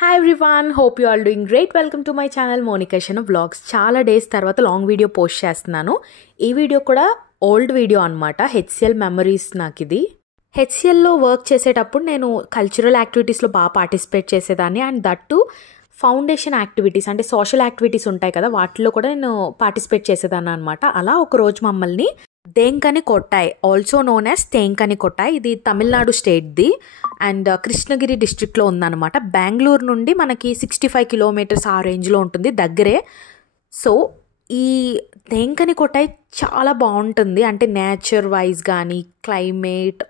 Hi everyone, hope you all doing great. Welcome to my channel Monika Sharma vlogs. చాలా days తర్వాత long video post చేస్తున్నాను. ఈ video కూడా old video అనమాట. HCL memories. నాకు ఇది హెచ్సిఎల్లో వర్క్ చేసేటప్పుడు నేను కల్చరల్ యాక్టివిటీస్లో బాగా పార్టిసిపేట్ చేసేదాన్ని. అండ్ దట్టు ఫౌండేషన్ యాక్టివిటీస్ అంటే సోషల్ యాక్టివిటీస్ ఉంటాయి కదా, వాటిలో కూడా నేను పార్టిసిపేట్ చేసేదాన్ని అనమాట. అలా ఒకరోజు మమ్మల్ని దేంకని కొట్టాయ్, ఆల్సో నోన్ యాజ్ తేంకని కొట్టాయ్, ఇది తమిళనాడు స్టేట్ది అండ్ కృష్ణగిరి డిస్ట్రిక్ట్లో ఉందన్నమాట. బెంగళూరు నుండి మనకి 65 కిలోమీటర్స్ ఆ రేంజ్లో ఉంటుంది, దగ్గరే. సో ఈ తేంకని కొట్టాయ్ చాలా బాగుంటుంది. అంటే నేచర్ వైజ్ కానీ, క్లైమేట్,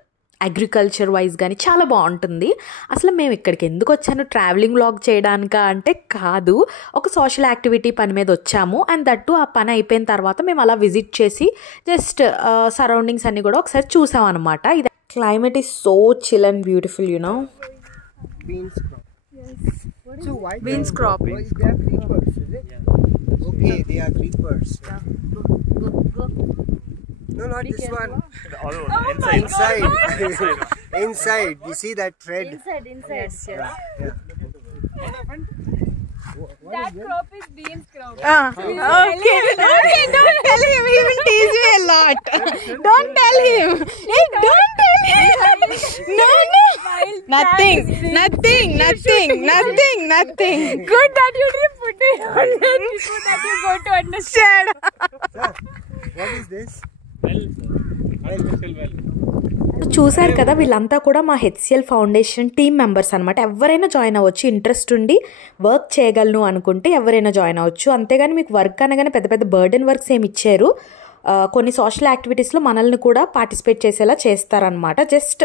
అగ్రికల్చర్ వైజ్ కానీ చాలా బాగుంటుంది. అసలు మేము ఇక్కడికి ఎందుకు వచ్చాను, ట్రావెలింగ్ వ్లాగ్ చేయడానికా అంటే కాదు, ఒక సోషల్ యాక్టివిటీ పని మీద వచ్చాము. అండ్ దట్టు ఆ పని అయిపోయిన తర్వాత మేము అలా విజిట్ చేసి జస్ట్ సరౌండింగ్స్ అన్నీ కూడా ఒకసారి చూసాం అనమాట. ఇది climate is so chill and beautiful, you know. Beans crop. Yes. So why Beans crop. Why is there creepers? Is it? Yeah. Okay, they are creepers. Yeah. Go. No, not Be this careful. one. The other one, Oh inside. Inside. Inside. You see that thread? Inside. Yes. Yeah. That crop is beans crop. Okay, don't tell him. He will tease me a lot. Don't tell him. Hey, don't tell him. No. Nothing. Good that you didn't put it on it so that you got to understand. Sir, what is this? చూసారు కదా, వీళ్ళంతా కూడా మా HCl foundation team members అనమాట. ఎవరైనా join అవ్వచ్చు, interest ఉండి work చేయగలను అనుకుంటే ఎవరైనా జాయిన్ అవ్వచ్చు. అంతేగాని మీకు వర్క్ అనగానే పెద్ద పెద్ద బర్డెన్ వర్క్స్ ఏమి ఇచ్చారు. కొన్ని సోషల్ యాక్టివిటీస్లో మనల్ని కూడా పార్టిసిపేట్ చేసేలా చేస్తారనమాట. జస్ట్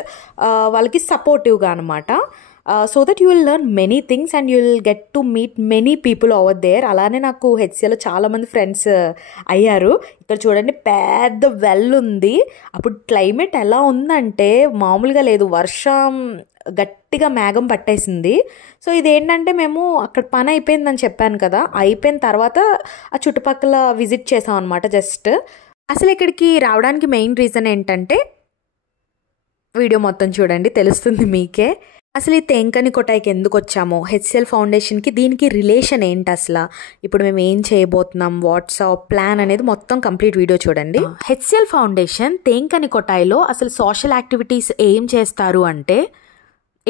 వాళ్ళకి సపోర్టివ్గా అనమాట. So that you will learn many things and you will get to meet many people over there. అలానే నాకు హెచ్సిఎల్లో చాలామంది ఫ్రెండ్స్ అయ్యారు. ఇక్కడ చూడండి, పెద్ద వెల్ ఉంది. అప్పుడు క్లైమేట్ ఎలా ఉందంటే మామూలుగా లేదు, వర్షం గట్టిగా మేఘం పట్టేసింది. సో ఇదేంటంటే మేము అక్కడ పని అయిపోయిందని చెప్పాను కదా, అయిపోయిన తర్వాత ఆ చుట్టుపక్కల విజిట్ చేసాం అనమాట. జస్ట్ అసలు ఇక్కడికి రావడానికి మెయిన్ రీజన్ ఏంటంటే, వీడియో మొత్తం చూడండి తెలుస్తుంది మీకే. అసలు ఈ తేంకని కొట్టాయికి ఎందుకు వచ్చామో, హెచ్సిఎల్ ఫౌండేషన్కి దీనికి రిలేషన్ ఏంటి, అసలు ఇప్పుడు మేము ఏం చేయబోతున్నాం, వాట్సాప్ ప్లాన్ అనేది మొత్తం కంప్లీట్ వీడియో చూడండి. హెచ్సిఎల్ ఫౌండేషన్ తేంకని కొట్టాయిలో అసలు సోషల్ యాక్టివిటీస్ ఏం చేస్తారు అంటే,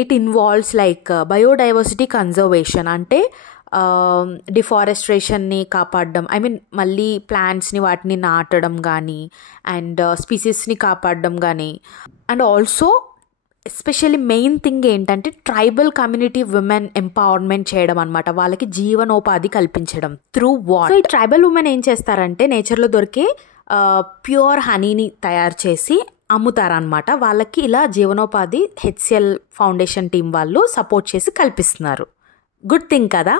it involves like biodiversity conservation, అంటే డిఫారెస్ట్రేషన్ని కాపాడడం, ఐ మీన్ మళ్ళీ ప్లాంట్స్ని వాటిని నాటడం కానీ, అండ్ స్పీసీస్ని కాపాడడం కానీ, and also especially main thing ఏంటంటే ట్రైబల్ కమ్యూనిటీ విమెన్ ఎంపవర్మెంట్ చేయడం అనమాట. వాళ్ళకి జీవనోపాధి కల్పించడం త్రూ వాట్. సో ఈ ట్రైబల్ ఉమెన్ ఏం చేస్తారంటే, నేచర్లో దొరికే ప్యూర్ హనీని తయారు చేసి అమ్ముతారనమాట. వాళ్ళకి ఇలా జీవనోపాధి హెచ్సిఎల్ ఫౌండేషన్ టీం వాళ్ళు సపోర్ట్ చేసి కల్పిస్తున్నారు. గుడ్ థింగ్ కదా.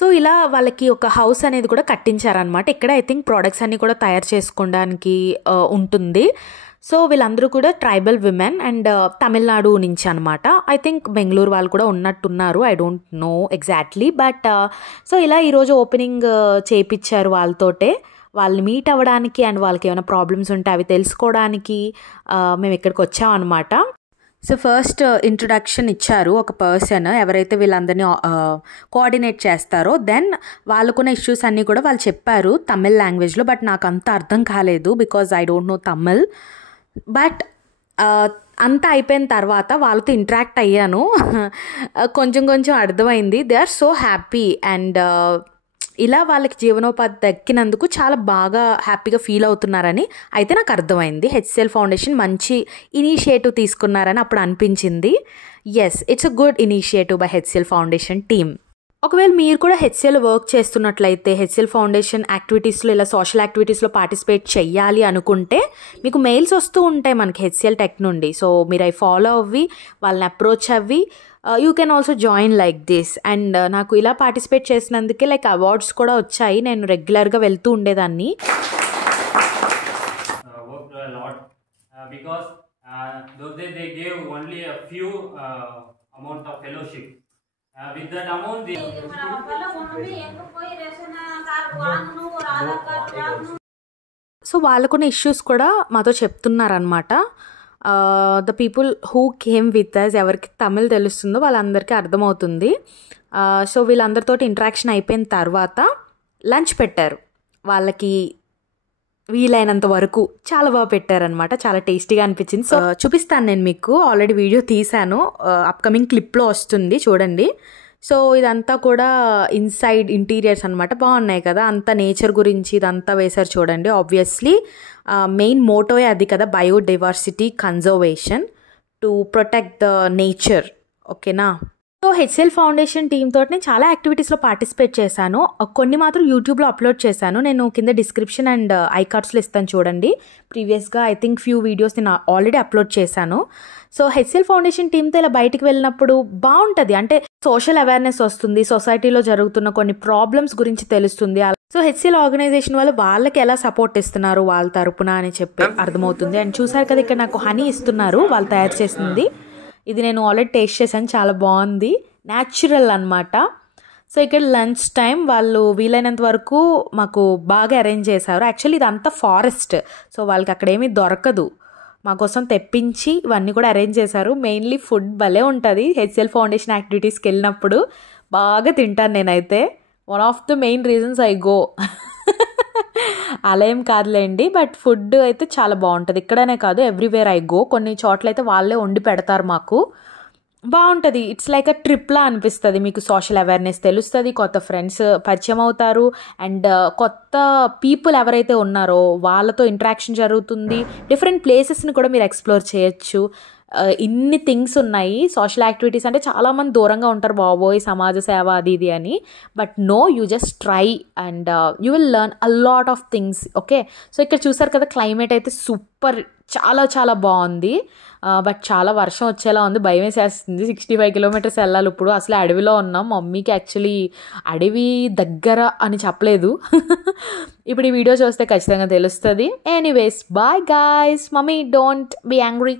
సో ఇలా వాళ్ళకి ఒక హౌస్ అనేది కూడా కట్టించారనమాట. ఇక్కడ ఐ థింక్ ప్రోడక్ట్స్ అన్నీ కూడా తయారు చేసుకోవడానికి ఉంటుంది. సో వీళ్ళందరూ కూడా ట్రైబల్ విమెన్ అండ్ తమిళనాడు నుంచి అనమాట. ఐ థింక్ బెంగళూరు వాళ్ళు కూడా ఉన్నట్టున్నారు, I don't know exactly. But so ఇలా ఈరోజు ఓపెనింగ్ చేయించారు వాళ్ళతోటే. వాళ్ళని మీట్ అవ్వడానికి అండ్ వాళ్ళకి ఏమైనా ప్రాబ్లమ్స్ ఉంటే అవి తెలుసుకోవడానికి మేము ఇక్కడికి వచ్చామన్నమాట. సో ఫస్ట్ ఇంట్రొడక్షన్ ఇచ్చారు ఒక పర్సన్, ఎవరైతే వీళ్ళందరినీ కోఆర్డినేట్ చేస్తారో. దెన్ వాళ్ళకున్న ఇష్యూస్ అన్నీ కూడా వాళ్ళు చెప్పారు తమిళ్ లాంగ్వేజ్లో. బట్ నాకు అంత అర్థం కాలేదు because I don't know Tamil. But అంతా అయిపోయిన తర్వాత వాళ్ళతో ఇంటరాక్ట్ అయ్యాను. కొంచెం అర్థమైంది. They are so happy and ఇలా వాళ్ళకి జీవనోపాధి దక్కినందుకు చాలా బాగా హ్యాపీగా ఫీల్ అవుతున్నారని అయితే నాకు అర్థమైంది. హెచ్సిఎల్ ఫౌండేషన్ మంచి ఇనిషియేటివ్ తీసుకున్నారని అప్పుడు అనిపించింది. Yes, it's a good initiative by HCL foundation team. ఒకవేళ మీరు కూడా హెచ్సిఎల్ వర్క్ చేస్తున్నట్లయితే, హెచ్సిఎల్ ఫౌండేషన్ యాక్టివిటీస్లో ఇలా సోషల్ యాక్టివిటీస్లో పార్టిసిపేట్ చెయ్యాలి అనుకుంటే మీకు మెయిల్స్ వస్తూ ఉంటాయి మనకి హెచ్సిఎల్ టెక్ నుండి. సో మీరు అవి ఫాలో అవ్వి వాళ్ళని అప్రోచ్ అవ్వి you can also join like this. And నాకు ఇలా పార్టిసిపేట్ చేసినందుకే లైక్ అవార్డ్స్ కూడా వచ్చాయి. నేను రెగ్యులర్గా వెళ్తూ ఉండేదాన్ని. Because those days they gave only a few amount of fellowship. With that amount they so వాళ్ళకున్న ఇష్యూస్ కూడా మాతో చెప్తున్నారనమాట. The people who came with us, ఎవరికి తమిళ్ తెలుస్తుందో వాళ్ళందరికీ అర్థమవుతుంది. సో వీళ్ళందరితో ఇంటరాక్షన్ అయిపోయిన తర్వాత లంచ్ పెట్టారు. వాళ్ళకి వీలైనంత వరకు చాలా బాగా పెట్టారనమాట. చాలా టేస్టీగా అనిపించింది. సో చూపిస్తాను నేను మీకు, ఆల్రెడీ వీడియో తీశాను, అప్కమింగ్ క్లిప్లో వస్తుంది చూడండి. సో ఇదంతా కూడా ఇన్సైడ్ ఇంటీరియర్స్ అనమాట. బాగున్నాయి కదా, అంతా నేచర్ గురించి ఇదంతా వేశారు చూడండి. ఆబ్వియస్లీ మెయిన్ మోటోయే అది కదా, biodiversity conservation to protect the nature. ఓకేనా. సో హెచ్సిఎల్ ఫౌండేషన్ టీమ్ తోటి నేను చాలా యాక్టివిటీస్లో పార్టిసిపేట్ చేశాను. కొన్ని మాత్రం యూట్యూబ్లో అప్లోడ్ చేశాను. నేను కింద డిస్క్రిప్షన్ అండ్ ఐకార్డ్స్లో ఇస్తాను చూడండి. ప్రీవియస్గా ఐ థింక్ ఫ్యూ వీడియోస్ నేను ఆల్రెడీ అప్లోడ్ చేశాను. సో హెచ్సిఎల్ ఫౌండేషన్ టీమ్తో ఇలా బయటికి వెళ్ళినప్పుడు బాగుంటుంది. అంటే సోషల్ అవేర్నెస్ వస్తుంది, సొసైటీలో జరుగుతున్న కొన్ని ప్రాబ్లమ్స్ గురించి తెలుస్తుంది. సో హెచ్సిఎల్ ఆర్గనైజేషన్ వాళ్ళు వాళ్ళకి ఎలా సపోర్ట్ ఇస్తున్నారు వాళ్ళ తరపున అని చెప్పి అర్థమవుతుంది. అండ్ చూసారు కదా, ఇక్కడ నాకు హనీ ఇస్తున్నారు, వాళ్ళు తయారు చేసింది. ఇది నేను ఆల్రెడీ టేస్ట్ చేశాను, చాలా బాగుంది, న్యాచురల్ అనమాట. సో ఇక్కడ లంచ్ టైం వాళ్ళు వీలైనంత వరకు మాకు బాగా అరేంజ్ చేశారు. యాక్చువల్లీ ఇదంతా ఫారెస్ట్, సో వాళ్ళకి అక్కడ ఏమీ దొరకదు, మా కోసం తెప్పించి ఇవన్నీ కూడా అరేంజ్ చేశారు. మెయిన్లీ ఫుడ్ భలే ఉంటుంది. హెచ్సిఎల్ ఫౌండేషన్ యాక్టివిటీస్కి వెళ్ళినప్పుడు బాగా తింటాను నేనైతే. One of the main reasons I go. అలా ఏం కాదులేండి, బట్ ఫుడ్ అయితే చాలా బాగుంటుంది. ఇక్కడనే కాదు, ఎవ్రీవేర్ ఐ గో. కొన్ని చోట్ల అయితే వాళ్ళే వండి పెడతారు మాకు, బాగుంటుంది. ఇట్స్ లైక్ అ ట్రిప్లా అనిపిస్తుంది. మీకు సోషల్ అవేర్నెస్ తెలుస్తుంది, కొత్త ఫ్రెండ్స్ పరిచయం అవుతారు, అండ్ కొత్త పీపుల్ ఎవరైతే ఉన్నారో వాళ్ళతో ఇంటరాక్షన్ జరుగుతుంది. డిఫరెంట్ ప్లేసెస్ని కూడా మీరు ఎక్స్ప్లోర్ చేయొచ్చు. ఇన్ని థింగ్స్ ఉన్నాయి. సోషల్ యాక్టివిటీస్ అంటే చాలామంది దూరంగా ఉంటారు, బాబోయ్ సమాజ సేవ అది ఇది అని. But no, you just try and you will learn a lot of things. Okay. So ఇక్కడ చూసారు కదా, క్లైమేట్ అయితే సూపర్, చాలా చాలా బాగుంది. బట్ చాలా వర్షం వచ్చేలా ఉంది, భయం వేసేస్తుంది. 65 కిలోమీటర్స్ వెళ్ళాలి ఇప్పుడు. అసలు అడవిలో ఉన్నాం. మమ్మీకి యాక్చువల్లీ అడవి దగ్గర అని చెప్పలేదు. ఇప్పుడు ఈ వీడియో చూస్తే ఖచ్చితంగా తెలుస్తుంది. Anyways, bye guys. Mummy, don't be angry.